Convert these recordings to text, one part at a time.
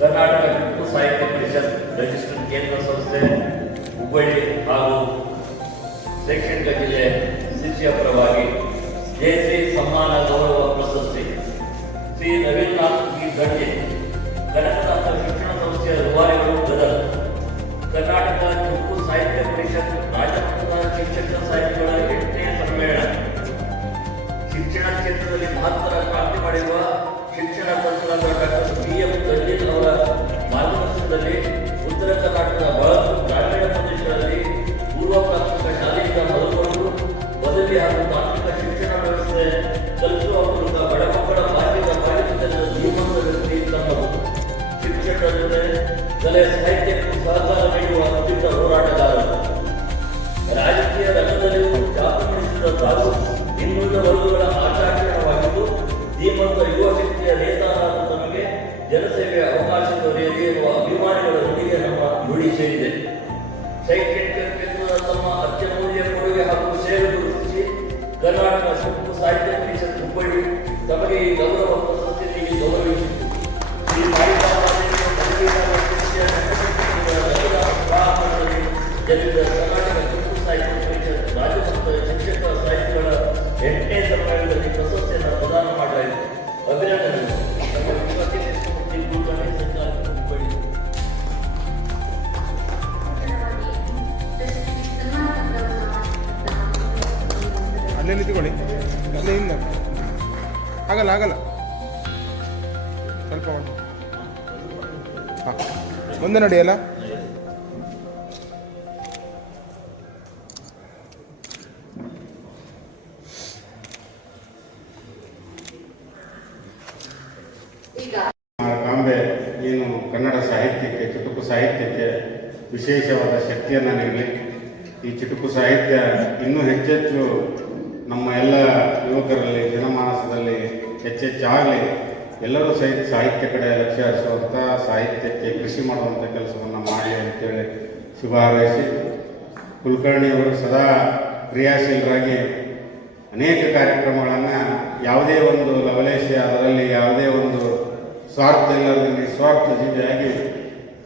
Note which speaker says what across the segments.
Speaker 1: Karnataka Tipu Sahitya Parishat registered ಕೇಂದ್ರ ಸಂಸ್ಥೆ, ಹುಬ್ಬಳ್ಳಿ ಹಾಗೂ ಶೈಕ್ಷಣಿಕ ಜಿಲ್ಲೆ ಶಿಷ್ಯ ಪರವಾಗಿ ಜಯಶ್ರೀ ಸಮ್ಮಾನ ಗೌರವ ಪ್ರಶಸ್ತಿ. ಶ್ರೀ ರವೀಂದ್ರನಾಥ್ ಈ ಗಡ್ಗೆ ಕನಕದಾಸ ಜೊತೆ ಕಲೆ ಸಹಕಾರ ಹೋರಾಟಗಾರರು. ರಾಜಕೀಯ ರಂಗದಲ್ಲಿಯೂ ಚಾಪುಣಿಸಿದ ತಾವು ಹಿಂದುಳಿದ ವರ್ಗಗಳ ಧೀಮಂತ ಯುವ ಶಕ್ತಿಯ ನೇತಾರಾದ ತಮಗೆ ಜನಸೇವೆಯ ಅವಕಾಶ ಅಭಿಮಾನಿಗಳ ನಮ್ಮ ನುಡಿ ಸೇರಿದೆ ಶೈಕ್ಷಣಿಕ ತಮ್ಮ ಅತ್ಯಮೂಲ್ಯ ಕೊಡುಗೆ ಹಾಗೂ ಸೇವೆ ಗುರುತಿಸಿ ಕರ್ನಾಟಕ ಸಾಹಿತ್ಯ ಪರಿಷತ್ ಹುಬ್ಬಳ್ಳಿ ತಮಗೆ ಈ ಗೌರವ
Speaker 2: ಅಲ್ಲೇ ಇಲ್ಲ. ಆಗಲ್ಲ ಆಗಲ್ಲ. ಸ್ವಲ್ಪ ಹಾಂ. ಮುಂದೆ ನಡೆಯಲ್ಲ?
Speaker 3: ಕಾಂಬೆ ಏನು ಕನ್ನಡ ಸಾಹಿತ್ಯಕ್ಕೆ, ಚುಟುಕು ಸಾಹಿತ್ಯಕ್ಕೆ ವಿಶೇಷವಾದ ಶಕ್ತಿಯನ್ನು ನೀಡಲಿ. ಈ ಚುಟುಕು ಸಾಹಿತ್ಯ ಇನ್ನೂ ಹೆಚ್ಚೆಚ್ಚು ನಮ್ಮ ಎಲ್ಲ ಯುವಕರಲ್ಲಿ, ಜನಮಾನಸದಲ್ಲಿ ಹೆಚ್ಚೆಚ್ಚಾಗಲಿ. ಎಲ್ಲರೂ ಸಹಿತ ಸಾಹಿತ್ಯ ಕಡೆ ಲಕ್ಷ್ಯ ಹರಿಸುವಂಥ ಸಾಹಿತ್ಯಕ್ಕೆ ಕೃಷಿ ಮಾಡುವಂಥ ಕೆಲಸವನ್ನು ಮಾಡಿ ಅಂತೇಳಿ ಶುಭ ಹಾರೈಸಿ ಕುಲಕರ್ಣಿಯವರು ಸದಾ ಕ್ರಿಯಾಶೀಲರಾಗಿ ಅನೇಕ ಕಾರ್ಯಕ್ರಮಗಳನ್ನು ಯಾವುದೇ ಒಂದು ಲವಲೇಶ ಅದರಲ್ಲಿ ಸ್ವಾರ್ಥ ಇಲ್ಲದಲ್ಲಿ ಸ್ವಾರ್ಥ ಜೀವಿಯಾಗಿ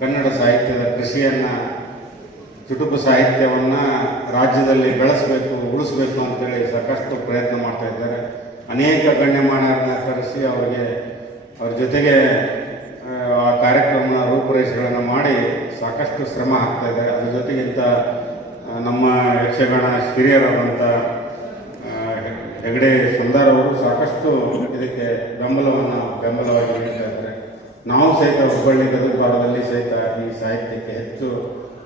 Speaker 3: ಕನ್ನಡ ಸಾಹಿತ್ಯದ ಕೃಷಿಯನ್ನು ಚುಟುಕು ಸಾಹಿತ್ಯವನ್ನು ರಾಜ್ಯದಲ್ಲಿ ಬೆಳೆಸಬೇಕು ಉಳಿಸಬೇಕು ಅಂತೇಳಿ ಸಾಕಷ್ಟು ಪ್ರಯತ್ನ ಮಾಡ್ತಾ ಇದ್ದಾರೆ. ಅನೇಕ ಗಣ್ಯಮಾನ್ಯರನ್ನ ಕರೆಸಿ ಅವರಿಗೆ ಅವ್ರ ಜೊತೆಗೆ ಆ, ಕಾರ್ಯಕ್ರಮನ ಕಾರ್ಯಕ್ರಮ ರೂಪುರೇಷೆಗಳನ್ನು ಮಾಡಿ ಸಾಕಷ್ಟು ಶ್ರಮ ಹಾಕ್ತಾ ಇದ್ದಾರೆ ಅದ್ರ ಜೊತೆಗಿಂತ ನಮ್ಮ ಯಕ್ಷಗಾನ ಹಿರಿಯರಾದಂಥ ಹೆಗಡೆ ಸುಂದರ್ ಸಾಕಷ್ಟು ಇದಕ್ಕೆ ಬೆಂಬಲವನ್ನು ಬೆಂಬಲವಾಗಿ ನೀಡ್ತಾ ಇದ್ದಾರೆ ನಾವು ಸಹಿತ ಹುಬ್ಬಳ್ಳಿ ಗದಗ ಭಾಗದಲ್ಲಿ ಸಹಿತ ಈ ಸಾಹಿತ್ಯಕ್ಕೆ ಹೆಚ್ಚು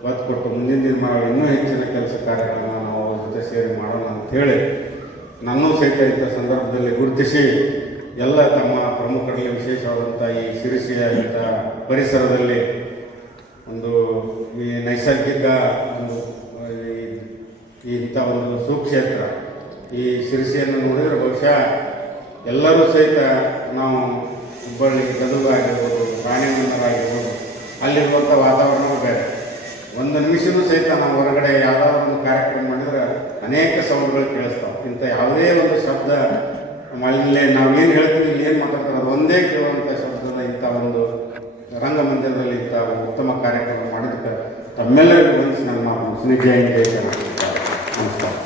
Speaker 3: ಒತ್ತು ಕೊಟ್ಟು ಮುಂದಿನ ದಿನಮಾನಗಳು ಇನ್ನೂ ಹೆಚ್ಚಿನ ಕೆಲಸ ಕಾರ್ಯಗಳನ್ನು ನಾವು ಜೊತೆ ಸೇರಿ ಮಾಡೋಣ ಅಂಥೇಳಿ ನನ್ನೂ ಸಹಿತ ಇಂಥ ಸಂದರ್ಭದಲ್ಲಿ ಗುರುತಿಸಿ ಎಲ್ಲ ತಮ್ಮ ಪ್ರಮುಖರಲ್ಲಿ ವಿಶೇಷವಾದಂಥ ಈ ಶಿರಸಿಯ ಇಂಥ ಪರಿಸರದಲ್ಲಿ ಒಂದು ಈ ನೈಸರ್ಗಿಕ ಒಂದು ಇಂಥ ಒಂದು ಸುಕ್ಷೇತ್ರ, ಈ ಸಿರಿಸಿಯನ್ನು ನೋಡಿದರೆ ಬಹುಶಃ ಎಲ್ಲರೂ ಸಹಿತ ನಾವು ಹುಬ್ಬಳ್ಳಿ ಗದುಗ ಆಗಿರ್ಬೋದು ಪ್ರಾಣಿ ಆಗಿರ್ಬೋದು ಅಲ್ಲಿರುವಂಥ ವಾತಾವರಣವೂ ಬೇರೆ. ಒಂದು ನಿಮಿಷನೂ ಸಹಿತ ನಾವು ಹೊರಗಡೆ ಯಾವುದಾದ್ರು ಒಂದು ಕಾರ್ಯಕ್ರಮ ಮಾಡಿದ್ರೆ ಅನೇಕ ಸೌಂಡ್ಗಳು ಕೇಳಿಸ್ತಾವೆ. ಇಂಥ ಯಾವುದೇ ಒಂದು ಶಬ್ದ ಅಲ್ಲಿ ನಾವೇನು ಹೇಳ್ತೀವಿ ಇಲ್ಲಿ ಏನು ಮಾತಾಡ್ತಾರೆ ಅದು ಒಂದೇ ಕೇಳುವಂಥ ಶಬ್ದದ ಇಂಥ ಒಂದು ರಂಗಮಂದಿರದಲ್ಲಿ ಇಂಥ ಉತ್ತಮ ಕಾರ್ಯಕ್ರಮ ಮಾಡಿದ್ದಕ್ಕೆ ತಮ್ಮೆಲ್ಲರಿಗೂ ಮನಸ್ಸು ನಮ್ಮ ಮುಸ್ಲಿಂ ಜಯಂತಿ